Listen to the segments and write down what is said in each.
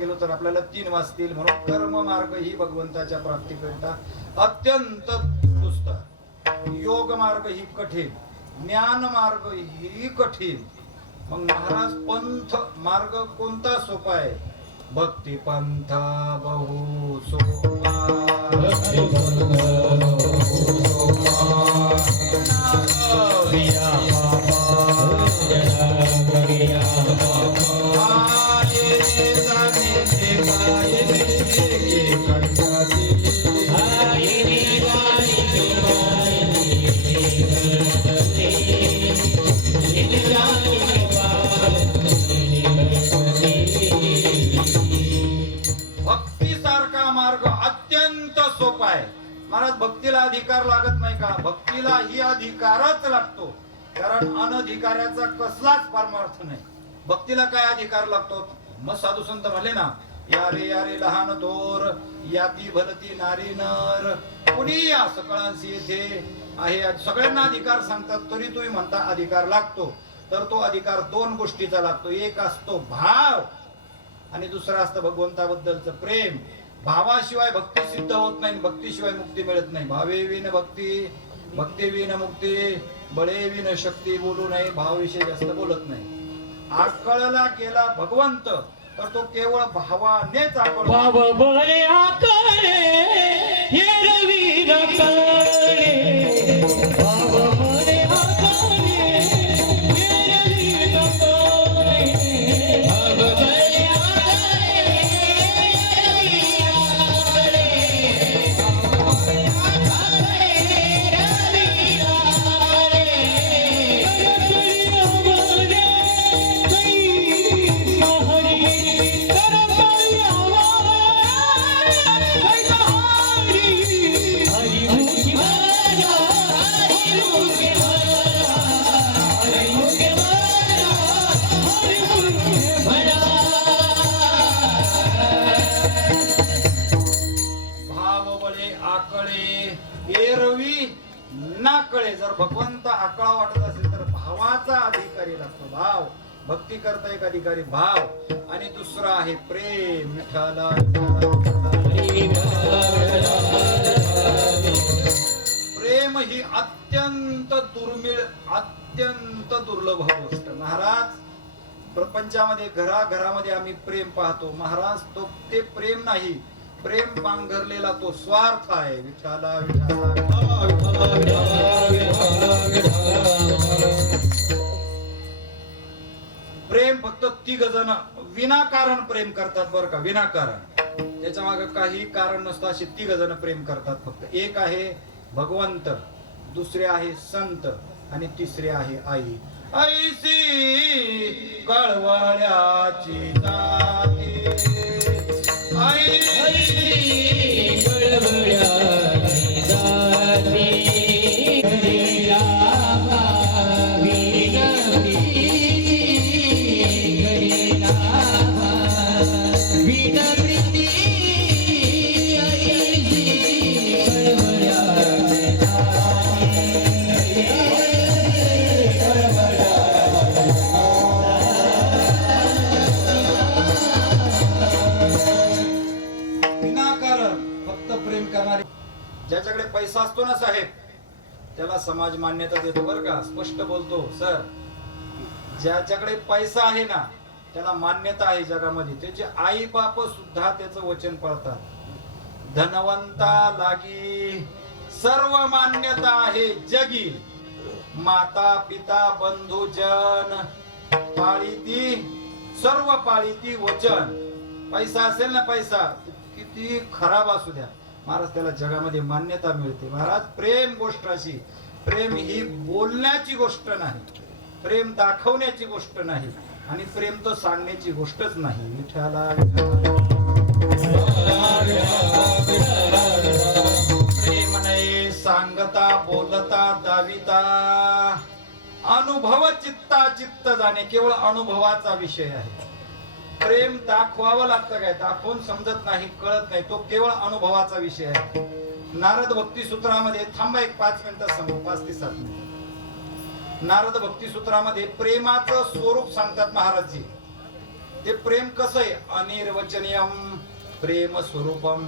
गेलो तर आपल्याला तीन वाजतील म्हणून कर्म मार्ग ही भगवंताच्या प्राप्तीकरिता अत्यंत दुस्तर योग मार्ग ही कठीण ज्ञान मार्ग ही कठीण. मग महाराज पंथ मार्ग कोणता सोपा आहे? भक्ती पंथ बहु सोपा. मार्ग अत्यंत सोपा आहे. महाराज भक्तीला अधिकार लागत नाही का? भक्तीला ही अधिकारच लागतो. कारण अनधिकाराचा कसलाच परमार्थ नाही. भक्तीला काय अधिकार लागतो? मग साधू संत म्हणले ना यारे यारे लहान थोर याती भलती नारी नर कुणी या सकळांशी येथे आहे? सगळ्यांना अधिकार सांगतात तरी तुम्ही म्हणता अधिकार लागतो. तर तो अधिकार दोन गोष्टीचा लागतो. एक असतो भाव आणि दुसरं असतं भगवंताबद्दलचं प्रेम. भावाशिवाय भक्ती सिद्ध होत नाही भक्तीशिवाय मुक्ती मिळत नाही. भावे विन भक्ती भक्ती विन मुक्ती बळे विन शक्ती बोलू नये भावाविषयी जास्त बोलत नाही. आकळला केला भगवंत तर तो केवळ भावानेच आकळ भाव हे रवी नाही. जर भगवंत आकळा वाटत असेल तर भावाचा अधिकारी लागतो भाव भक्ती करता एक अधिकारी भाव आणि दुसरा आहे प्रेम. प्रेम ही अत्यंत दुर्मिळ अत्यंत दुर्लभ गोष्ट. महाराज प्रपंचामध्ये घराघरामध्ये आम्ही प्रेम पाहतो. महाराज तो ते प्रेम नाही प्रेम पांघरलेला तो स्वार्थ आहे. विठाला प्रेम फक्त तिघ जण विनाकारण प्रेम करतात बरं का विनाकारण. त्याच्यामागे काही कारण नसतं असे तिघ जण प्रेम करतात फक्त. एक आहे भगवंत दुसरे आहे संत आणि तिसरे आहे आई. ऐसी कळवळ्याची जाती. आई विनाकारण पैसा असतो ना साहेब? त्याला समाज मान्यता देतो बरं का. स्पष्ट बोलतो सर. ज्याच्याकडे पैसा आहे ना त्याला मान्यता आहे जगामध्ये. त्याचे आई बाप सुद्धा त्याचं वचन पाळतात. धनवंता लागी सर्व मान्यता आहे जगी. माता पिता बंधू जन पाळीती सर्व पाळीती वचन. पैसा असेल ना पैसा किती खराब असू द्या. महाराज त्याला जगामध्ये मान्यता मिळते. महाराज प्रेम गोष्ट अशी. प्रेम ही बोलण्याची गोष्ट नाही. प्रेम दाखवण्याची गोष्ट नाही. आणि प्रेम तर सांगण्याची गोष्टच नाही. विठ्ठला प्रेम नाही सांगता बोलता दाविता. अनुभव चित्ता चित्त जाणे केवळ अनुभवाचा विषय आहे. प्रेम दाखवावं लागतं काय? दाखवून समजत नाही कळत नाही. तो केवळ अनुभवाचा विषय आहे. नारद भक्ती सूत्रामध्ये थांबा एक पाच मिनिटं समोर पाच ते सात मिनिट. नारद भक्ती सूत्रामध्ये प्रेमाचं स्वरूप सांगतात महाराजजी. ते प्रेम कसं आहे? अनिर्वचनीयम प्रेम स्वरूपम.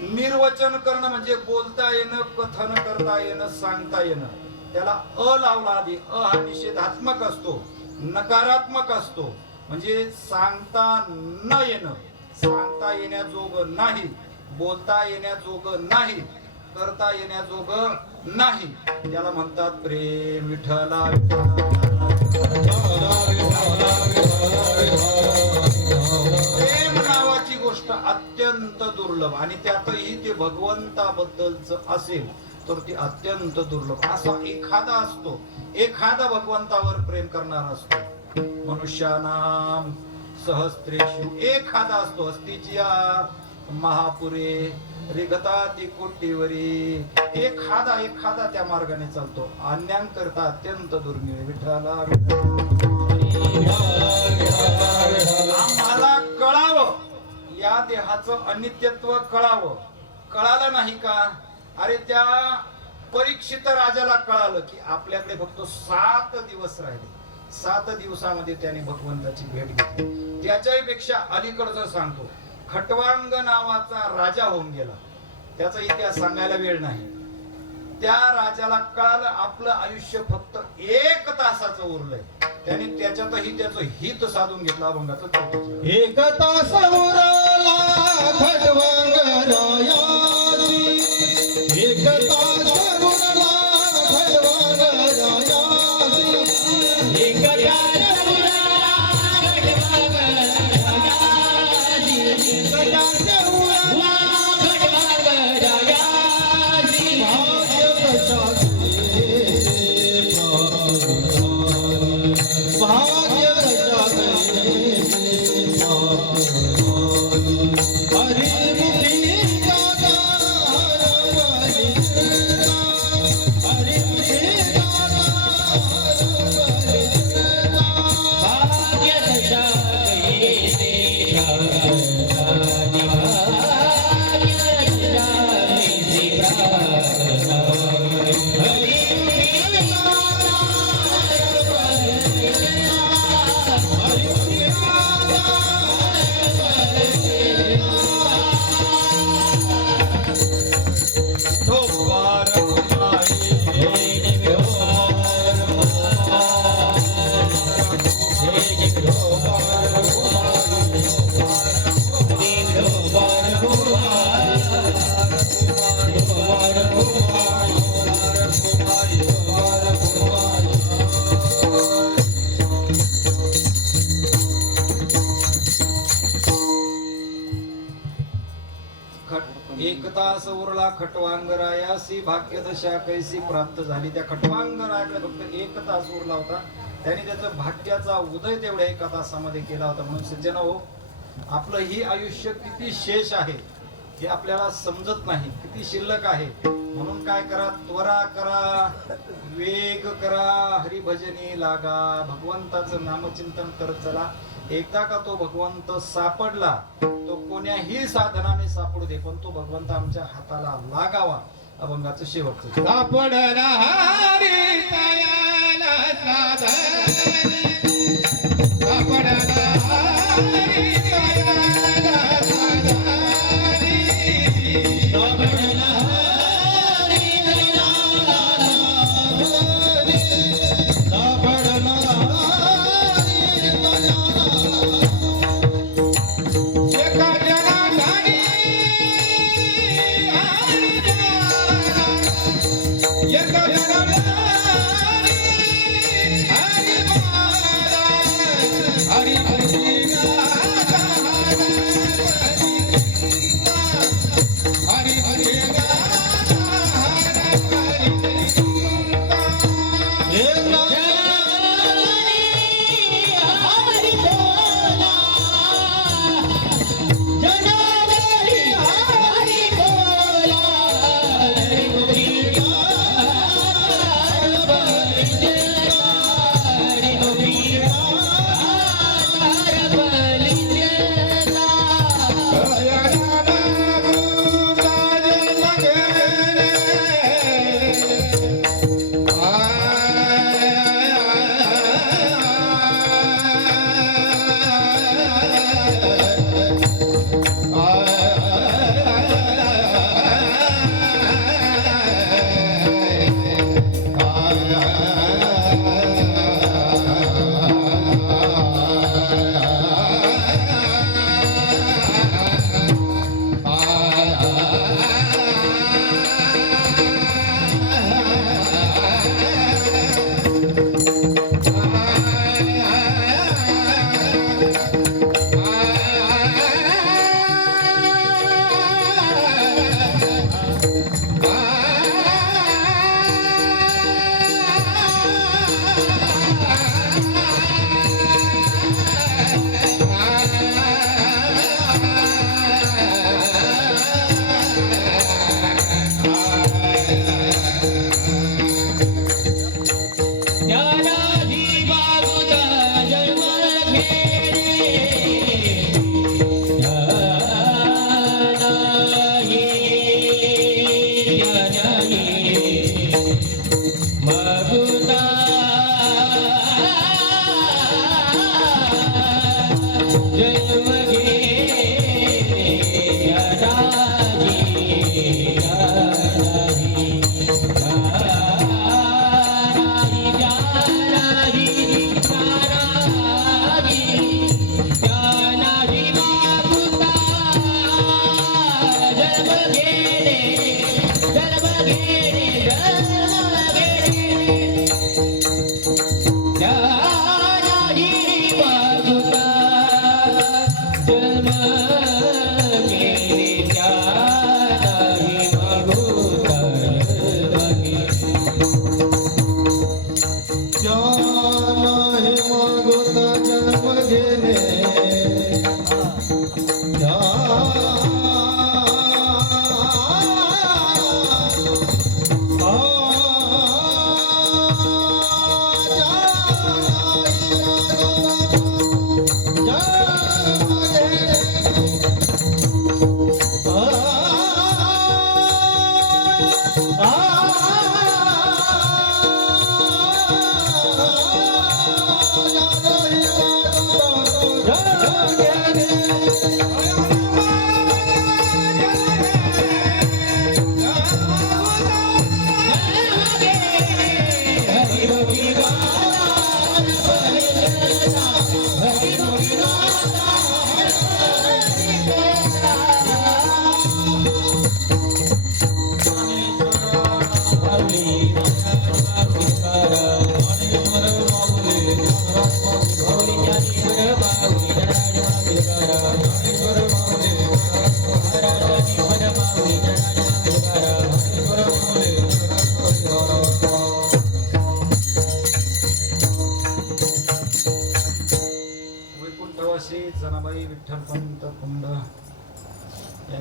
निर्वचन करणं म्हणजे बोलता येणं कथन करता येणं सांगता येणं. त्याला अ लावला आधी. अ हा निषेधात्मक असतो नकारात्मक असतो. म्हणजे सांगता न येणं सांगता येण्याजोग नाही बोलता येण्याजोग नाही करता येण्याजोग नाही. त्याला म्हणतात प्रेम विठला प्रेम नावाची गोष्ट अत्यंत दुर्लभ आणि त्यातही ते भगवंताबद्दलच असेल तर ती अत्यंत दुर्लभ. असा एखादा असतो एखादा भगवंतावर प्रेम करणारा असतो. मनुष्यानाम सहस्त्रेषु एखादा असतो हस्तीचिया महापुरे रिगता ती कोटीवरी एखादा एखादा त्या मार्गाने चालतो. अन्यांकरता अत्यंत दुर्मिळ विठ्ठला. आम्हाला कळावं. या देहाचं अनित्यत्व कळावं. कळालं नाही का? अरे त्या परीक्षित राजाला कळालं की आपल्याकडे फक्त सात दिवस राहिले. सात दिवसामध्ये त्याने भगवंताची भेट घेतली. त्याच्याही पेक्षा अलीकडचं सांगतो खटवांग नावाचा राजा होऊन गेला. त्याचा इतिहास सांगायला वेळ नाही. त्या राजाला काल आपलं आयुष्य फक्त एक तासाचं उरलंय. त्याने त्याच्यातही त्याचं हित साधून घेतलं अभंगाचं एक तास उरला खटवांग खटवांगरायासी भाग्यदशा कैसी प्राप्त झाली? त्या खटवांगरायाकडे फक्त एक तास उरला होता त्याने त्याचं भाग्याचा उदय तेवढ्या एका तासामध्ये केला होता. म्हणून सज्जन हो आपलं ही आयुष्य किती शेष आहे हे आपल्याला समजत नाही. किती शिल्लक आहे. म्हणून काय करा? त्वरा करा. वेग करा. हरिभजनी लागा. भगवंताचं नामचिंतन करत चला. एकदा का तो भगवंत सापडला तो कोण्याही साधनाने सापडू दे पण तो भगवंत आमच्या हाताला लागावा. अभंगाचं शेवटचं. सापडला हरी तयाला साधन.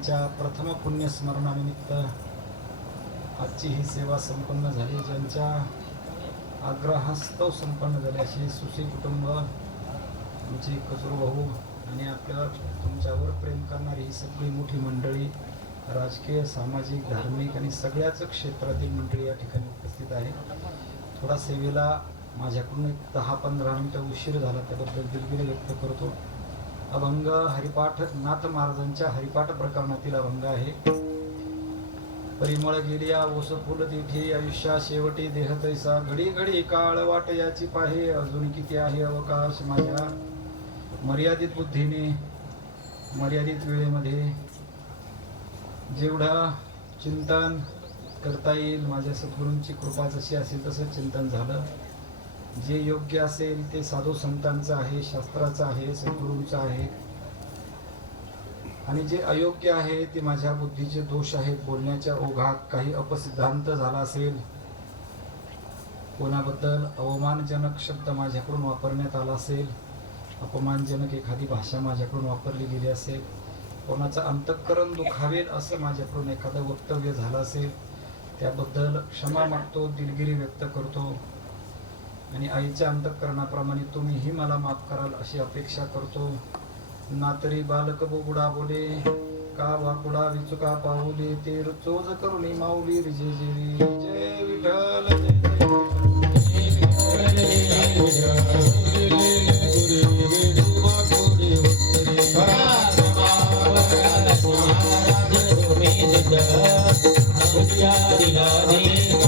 यांच्या प्रथम पुण्यस्मरणानिमित्त आजची ही सेवा संपन्न झाली ज्यांच्या आग्रहास्तव संपन्न झाली असे सुशी कुटुंब आमची कसूर भाऊ आणि आपल्या तुमच्यावर प्रेम करणारी ही सगळी मोठी मंडळी राजकीय सामाजिक धार्मिक आणि सगळ्याच क्षेत्रातील मंडळी या ठिकाणी उपस्थित आहे. थोडा सेवेला माझ्याकडून एक दहा पंधरा मिनटं उशीर झाला त्याबद्दल दिलगिरी व्यक्त करतो. अभंग हरिपाठ नाथ महाराजांच्या हरिपाठ प्रकरणातील अभंग आहे. परिमळ गेलिया ओस फुल तिथे आयुष्या शेवटी देह तैसा. घडी घडी काळ वाट याची पाहे अजून किती आहे अवकाश माझ्या? मर्यादित बुद्धीने मर्यादित वेळेमध्ये. जेवढा चिंतन करता येईल माझ्या सद्गुरूंची कृपा जशी असेल तसं चिंतन झालं. जे योग्य असेल ते साधू संतांचं आहे शास्त्राचं आहे सद्गुरूंचं आहे. आणि जे अयोग्य आहे ते माझ्या बुद्धीचे दोष आहेत बोलण्याच्या ओघात काही अपसिद्धांत झाला असेल. कोणाबद्दल अवमानजनक शब्द माझ्याकडून वापरण्यात आला असेल अपमानजनक एखादी भाषा माझ्याकडून वापरली गेली असेल कोणाचं अंतःकरण दुखावेल असं माझ्याकडून एखादं वक्तव्य झालं असेल त्याबद्दल क्षमा मागतो दिलगिरी व्यक्त करतो. आणि आईच्या अंतकरणाप्रमाणे तुम्हीही मला माफ कराल अशी अपेक्षा करतो नातरी बालक बुगुडा बोले का वाकुडा विचुका पाहुले ते रुचोज करून माऊली रिजे जेवी जय Yeah.